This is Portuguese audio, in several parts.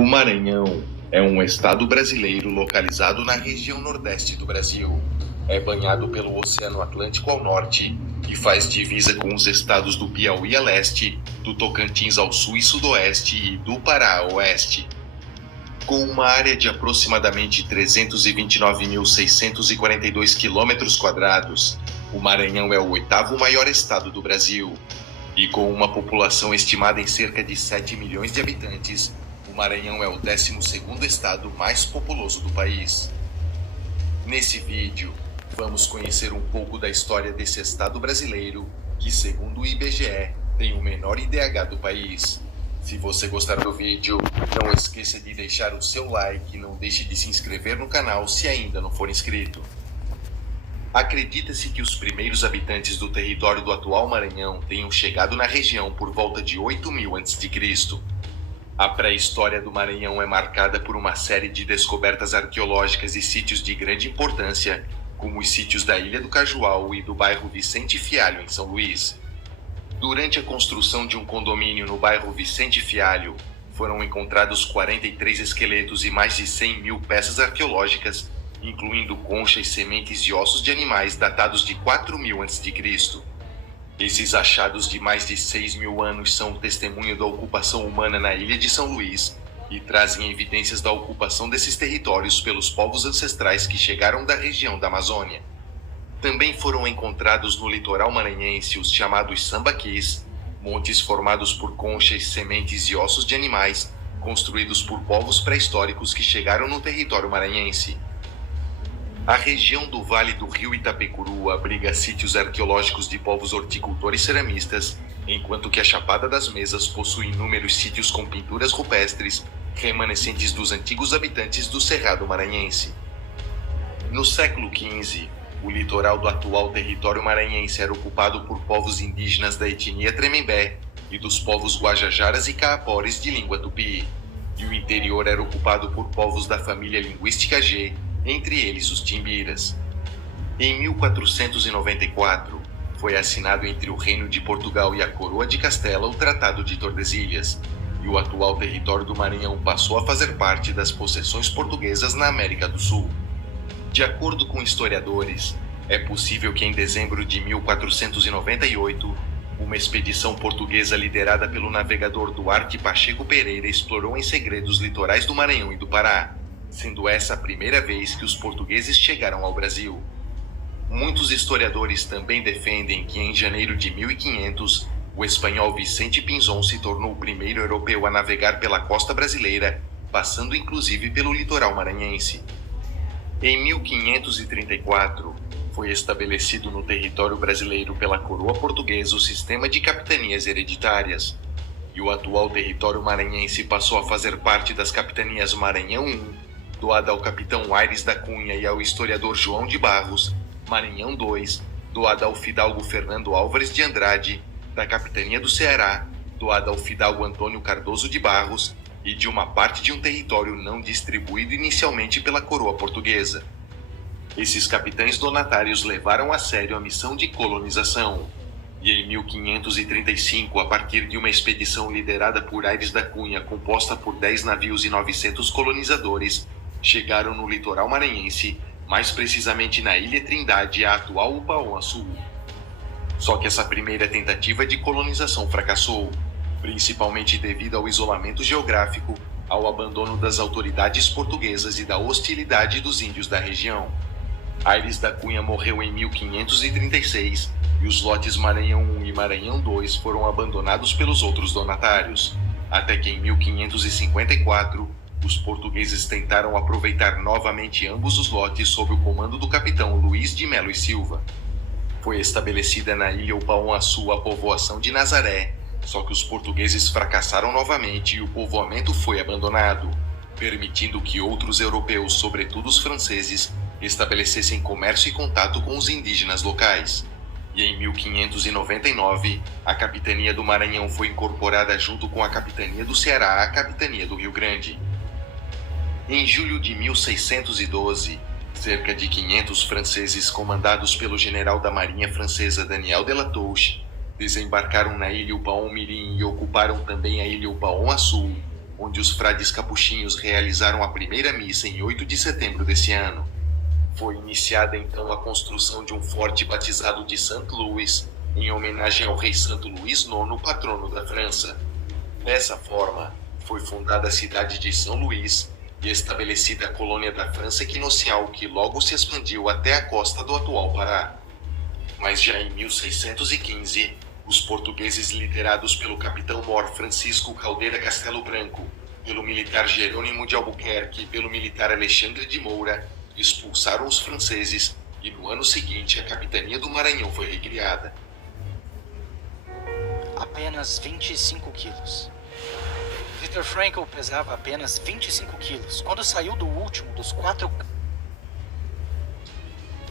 O Maranhão é um estado brasileiro localizado na região nordeste do Brasil. É banhado pelo Oceano Atlântico ao norte e faz divisa com os estados do Piauí a leste, do Tocantins ao sul e sudoeste e do Pará a oeste. Com uma área de aproximadamente 329.642 km², o Maranhão é o oitavo maior estado do Brasil. E com uma população estimada em cerca de 7 milhões de habitantes, o Maranhão é o 12º estado mais populoso do país. Nesse vídeo, vamos conhecer um pouco da história desse estado brasileiro, que segundo o IBGE, tem o menor IDH do país. Se você gostar do vídeo, não esqueça de deixar o seu like e não deixe de se inscrever no canal se ainda não for inscrito. Acredita-se que os primeiros habitantes do território do atual Maranhão tenham chegado na região por volta de 8.000 a.C. A pré-história do Maranhão é marcada por uma série de descobertas arqueológicas e sítios de grande importância, como os sítios da Ilha do Cajual e do bairro Vicente Fialho, em São Luís. Durante a construção de um condomínio no bairro Vicente Fialho, foram encontrados 43 esqueletos e mais de 100 mil peças arqueológicas, incluindo conchas, sementes e ossos de animais datados de 4.000 a.C. Esses achados de mais de 6.000 anos são testemunho da ocupação humana na ilha de São Luís e trazem evidências da ocupação desses territórios pelos povos ancestrais que chegaram da região da Amazônia. Também foram encontrados no litoral maranhense os chamados sambaquis, montes formados por conchas, sementes e ossos de animais, construídos por povos pré-históricos que chegaram no território maranhense. A região do Vale do Rio Itapecuru abriga sítios arqueológicos de povos horticultores ceramistas, enquanto que a Chapada das Mesas possui inúmeros sítios com pinturas rupestres, remanescentes dos antigos habitantes do Cerrado maranhense. No século XV, o litoral do atual território maranhense era ocupado por povos indígenas da etnia Tremembé e dos povos Guajajaras e Caapores de língua tupi, e o interior era ocupado por povos da família linguística G, entre eles os Timbiras. Em 1494, foi assinado entre o Reino de Portugal e a Coroa de Castela o Tratado de Tordesilhas, e o atual território do Maranhão passou a fazer parte das possessões portuguesas na América do Sul. De acordo com historiadores, é possível que em dezembro de 1498, uma expedição portuguesa liderada pelo navegador Duarte Pacheco Pereira explorou em segredo os litorais do Maranhão e do Pará, sendo essa a primeira vez que os portugueses chegaram ao Brasil. Muitos historiadores também defendem que em janeiro de 1500, o espanhol Vicente Pinzón se tornou o primeiro europeu a navegar pela costa brasileira, passando inclusive pelo litoral maranhense. Em 1534, foi estabelecido no território brasileiro pela coroa portuguesa o sistema de capitanias hereditárias, e o atual território maranhense passou a fazer parte das capitanias Maranhão I, doada ao capitão Aires da Cunha e ao historiador João de Barros, Maranhão II, doada ao fidalgo Fernando Álvares de Andrade, da capitania do Ceará, doada ao fidalgo Antônio Cardoso de Barros, e de uma parte de um território não distribuído inicialmente pela coroa portuguesa. Esses capitães donatários levaram a sério a missão de colonização, e em 1535, a partir de uma expedição liderada por Aires da Cunha, composta por 10 navios e 900 colonizadores, chegaram no litoral maranhense, mais precisamente na Ilha Trindade, a atual Upaon-Açu. Só que essa primeira tentativa de colonização fracassou, principalmente devido ao isolamento geográfico, ao abandono das autoridades portuguesas e da hostilidade dos índios da região. Aires da Cunha morreu em 1536 e os lotes Maranhão I e Maranhão II foram abandonados pelos outros donatários, até que em 1554, os portugueses tentaram aproveitar novamente ambos os lotes sob o comando do capitão Luís de Melo e Silva. Foi estabelecida na ilha Upaon-Açu a povoação de Nazaré, só que os portugueses fracassaram novamente e o povoamento foi abandonado, permitindo que outros europeus, sobretudo os franceses, estabelecessem comércio e contato com os indígenas locais. E em 1599, a capitania do Maranhão foi incorporada junto com a capitania do Ceará à capitania do Rio Grande. Em julho de 1612, cerca de 500 franceses comandados pelo general da marinha francesa Daniel de La Touche desembarcaram na ilha Upaon Mirim e ocuparam também a ilha Upaon Açu, onde os frades capuchinhos realizaram a primeira missa em 8 de setembro desse ano. Foi iniciada então a construção de um forte batizado de Saint-Louis, em homenagem ao rei Santo Luís IX, patrono da França. Dessa forma, foi fundada a cidade de São Luís e estabelecida a colônia da França equinocial, que logo se expandiu até a costa do atual Pará. Mas já em 1615, os portugueses, liderados pelo capitão-mor Francisco Caldeira Castelo Branco, pelo militar Jerônimo de Albuquerque e pelo militar Alexandre de Moura, expulsaram os franceses e no ano seguinte a capitania do Maranhão foi recriada. Apenas 25 quilos. Viktor Frankl pesava apenas 25 quilos quando saiu do último dos 4...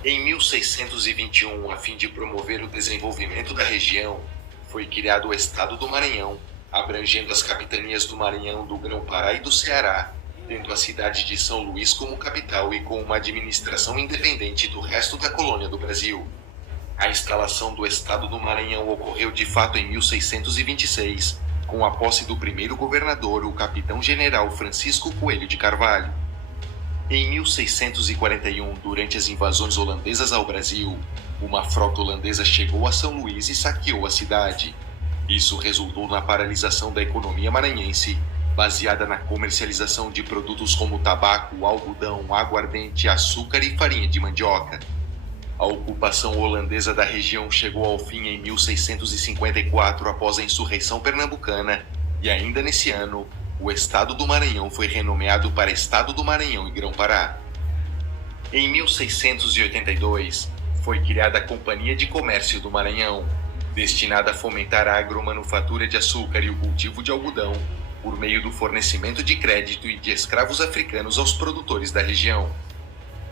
Em 1621, a fim de promover o desenvolvimento da região, foi criado o Estado do Maranhão, abrangendo as capitanias do Maranhão, do Grão-Pará e do Ceará, tendo a cidade de São Luís como capital e com uma administração independente do resto da colônia do Brasil. A instalação do Estado do Maranhão ocorreu de fato em 1626, com a posse do primeiro governador, o capitão-general Francisco Coelho de Carvalho. Em 1641, durante as invasões holandesas ao Brasil, uma frota holandesa chegou a São Luís e saqueou a cidade. Isso resultou na paralisação da economia maranhense, baseada na comercialização de produtos como tabaco, algodão, aguardente, açúcar e farinha de mandioca. A ocupação holandesa da região chegou ao fim em 1654 após a insurreição pernambucana, e ainda nesse ano, o Estado do Maranhão foi renomeado para Estado do Maranhão e Grão-Pará. Em 1682, foi criada a Companhia de Comércio do Maranhão, destinada a fomentar a agromanufatura de açúcar e o cultivo de algodão, por meio do fornecimento de crédito e de escravos africanos aos produtores da região.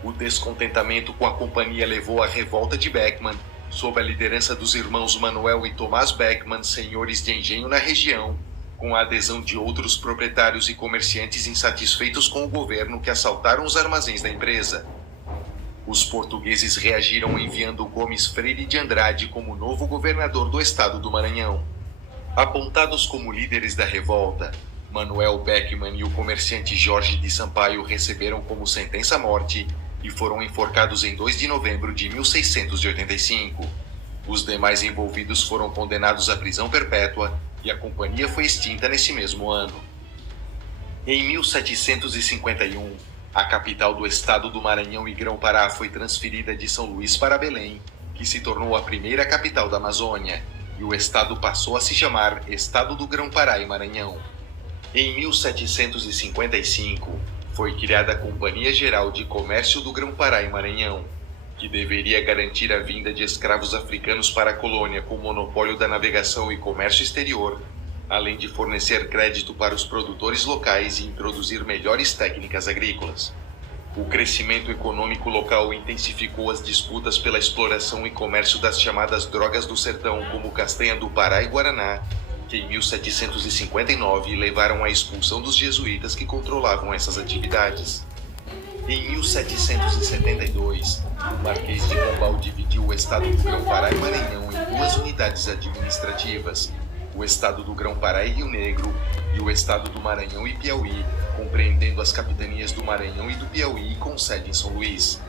O descontentamento com a companhia levou à revolta de Beckman, sob a liderança dos irmãos Manuel e Tomás Beckman, senhores de engenho na região, com a adesão de outros proprietários e comerciantes insatisfeitos com o governo que assaltaram os armazéns da empresa. Os portugueses reagiram enviando Gomes Freire de Andrade como novo governador do estado do Maranhão. Apontados como líderes da revolta, Manuel Beckman e o comerciante Jorge de Sampaio receberam como sentença a morte e foram enforcados em 2 de novembro de 1685. Os demais envolvidos foram condenados à prisão perpétua e a companhia foi extinta nesse mesmo ano. Em 1751, a capital do estado do Maranhão e Grão-Pará foi transferida de São Luís para Belém, que se tornou a primeira capital da Amazônia, e o estado passou a se chamar Estado do Grão-Pará e Maranhão. Em 1755, foi criada a Companhia Geral de Comércio do Grão-Pará e Maranhão, que deveria garantir a vinda de escravos africanos para a colônia com monopólio da navegação e comércio exterior, além de fornecer crédito para os produtores locais e introduzir melhores técnicas agrícolas. O crescimento econômico local intensificou as disputas pela exploração e comércio das chamadas drogas do sertão, como castanha do Pará e guaraná, que em 1759 levaram à expulsão dos jesuítas que controlavam essas atividades. Em 1772, o Marquês de Pombal dividiu o estado do Grão-Pará e Maranhão em 2 unidades administrativas, o estado do Grão-Pará e Rio Negro e o estado do Maranhão e Piauí, compreendendo as capitanias do Maranhão e do Piauí com sede em São Luís.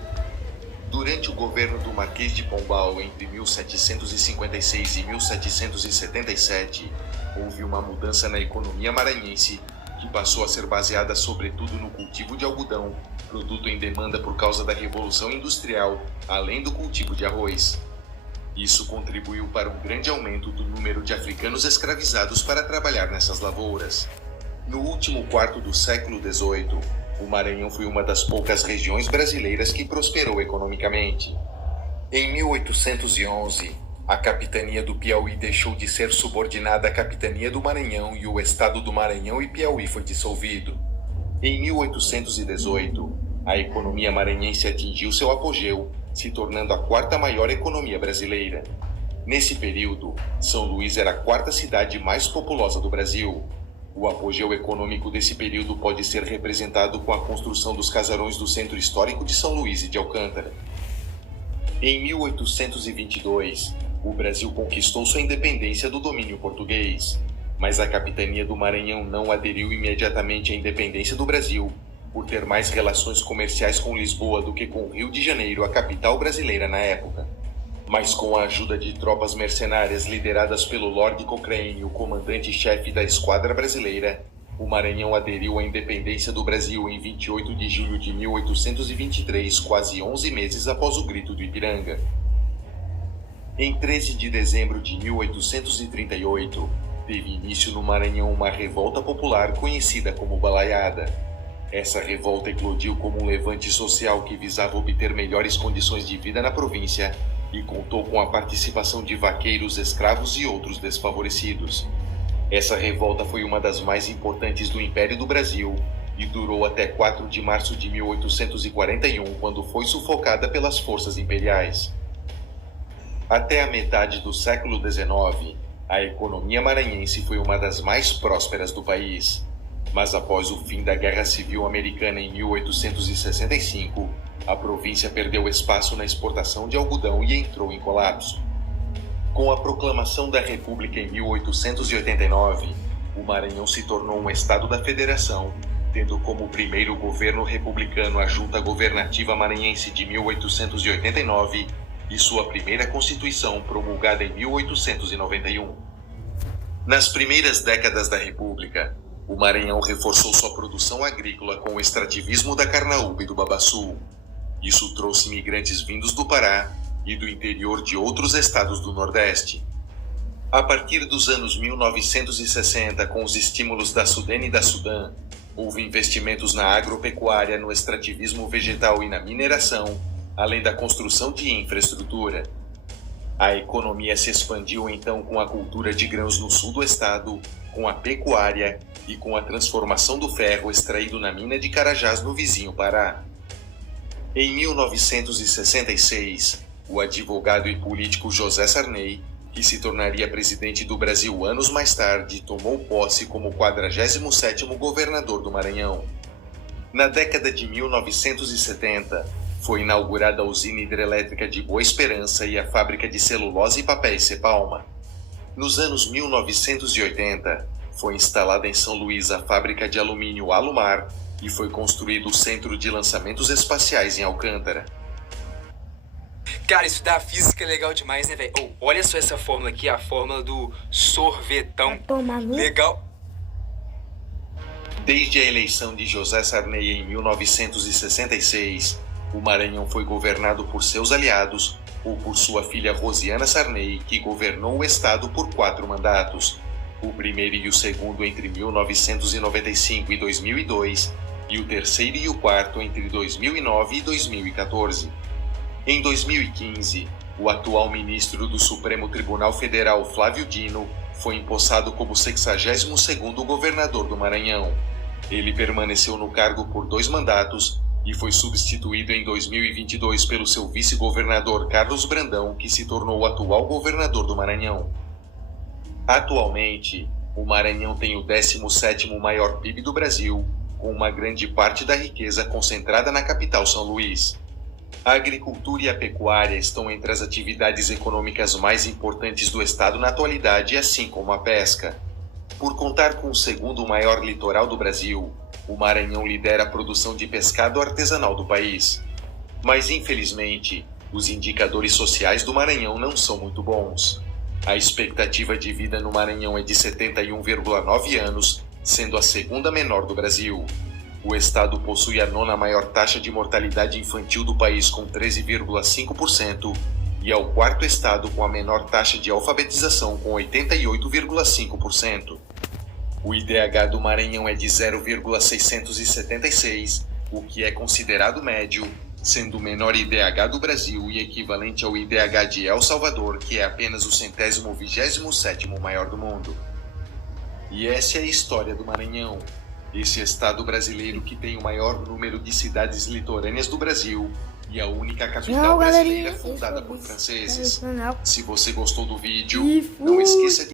Durante o governo do Marquês de Pombal, entre 1756 e 1777, houve uma mudança na economia maranhense, que passou a ser baseada sobretudo no cultivo de algodão, produto em demanda por causa da Revolução Industrial, além do cultivo de arroz. Isso contribuiu para um grande aumento do número de africanos escravizados para trabalhar nessas lavouras. No último quarto do século XVIII, o Maranhão foi uma das poucas regiões brasileiras que prosperou economicamente. Em 1811, a capitania do Piauí deixou de ser subordinada à capitania do Maranhão e o estado do Maranhão e Piauí foi dissolvido. Em 1818, a economia maranhense atingiu seu apogeu, se tornando a 4ª maior economia brasileira. Nesse período, São Luís era a 4ª cidade mais populosa do Brasil. O apogeu econômico desse período pode ser representado com a construção dos casarões do Centro Histórico de São Luís e de Alcântara. Em 1822, o Brasil conquistou sua independência do domínio português. mas a capitania do Maranhão não aderiu imediatamente à independência do Brasil, por ter mais relações comerciais com Lisboa do que com o Rio de Janeiro, a capital brasileira na época. Mas com a ajuda de tropas mercenárias lideradas pelo Lord Cochrane, o comandante-chefe da esquadra brasileira, o Maranhão aderiu à independência do Brasil em 28 de julho de 1823, quase 11 meses após o Grito do Ipiranga. Em 13 de dezembro de 1838, teve início no Maranhão uma revolta popular conhecida como Balaiada. Essa revolta eclodiu como um levante social que visava obter melhores condições de vida na província e contou com a participação de vaqueiros, escravos e outros desfavorecidos. Essa revolta foi uma das mais importantes do Império do Brasil e durou até 4 de março de 1841, quando foi sufocada pelas forças imperiais. Até a metade do século XIX, a economia maranhense foi uma das mais prósperas do país. Mas após o fim da Guerra Civil Americana em 1865, a província perdeu espaço na exportação de algodão e entrou em colapso. Com a proclamação da República em 1889, o Maranhão se tornou um estado da Federação, tendo como primeiro governo republicano a Junta Governativa Maranhense de 1889 e sua primeira Constituição promulgada em 1891. Nas primeiras décadas da República, o Maranhão reforçou sua produção agrícola com o extrativismo da carnaúba e do babaçu. Isso trouxe imigrantes vindos do Pará e do interior de outros estados do Nordeste. A partir dos anos 1960, com os estímulos da Sudene e da Sudã, houve investimentos na agropecuária, no extrativismo vegetal e na mineração, além da construção de infraestrutura. A economia se expandiu então com a cultura de grãos no sul do estado, com a pecuária e com a transformação do ferro extraído na mina de Carajás no vizinho Pará. Em 1966, o advogado e político José Sarney, que se tornaria presidente do Brasil anos mais tarde, tomou posse como 47º governador do Maranhão. Na década de 1970, foi inaugurada a usina hidrelétrica de Boa Esperança e a fábrica de celulose e papéis Cepalma. Nos anos 1980, foi instalada em São Luís a fábrica de alumínio Alumar e foi construído o Centro de Lançamentos Espaciais em Alcântara. Cara, estudar física é legal demais, né, velho? Oh, olha só essa fórmula aqui, a fórmula do sorvetão. Legal. Desde a eleição de José Sarney em 1966, o Maranhão foi governado por seus aliados ou por sua filha Rosiana Sarney, que governou o estado por 4 mandatos, o primeiro e o segundo entre 1995 e 2002, e o terceiro e o quarto entre 2009 e 2014. Em 2015, o atual ministro do Supremo Tribunal Federal, Flávio Dino, foi empossado como 62º governador do Maranhão. Ele permaneceu no cargo por 2 mandatos e foi substituído em 2022 pelo seu vice-governador Carlos Brandão, que se tornou o atual governador do Maranhão. Atualmente, o Maranhão tem o 17º maior PIB do Brasil, com uma grande parte da riqueza concentrada na capital São Luís. A agricultura e a pecuária estão entre as atividades econômicas mais importantes do estado na atualidade, assim como a pesca. Por contar com o 2º maior litoral do Brasil, o Maranhão lidera a produção de pescado artesanal do país. Mas, infelizmente, os indicadores sociais do Maranhão não são muito bons. A expectativa de vida no Maranhão é de 71,9 anos, sendo a 2ª menor do Brasil. O estado possui a 9ª maior taxa de mortalidade infantil do país, com 13,5%, e é o 4º estado com a menor taxa de alfabetização, com 88,5%. O IDH do Maranhão é de 0,676, o que é considerado médio, sendo o menor IDH do Brasil e equivalente ao IDH de El Salvador, que é apenas o 127º maior do mundo. E essa é a história do Maranhão, esse estado brasileiro que tem o maior número de cidades litorâneas do Brasil e a única capital brasileira fundada por franceses. Se você gostou do vídeo, não esqueça de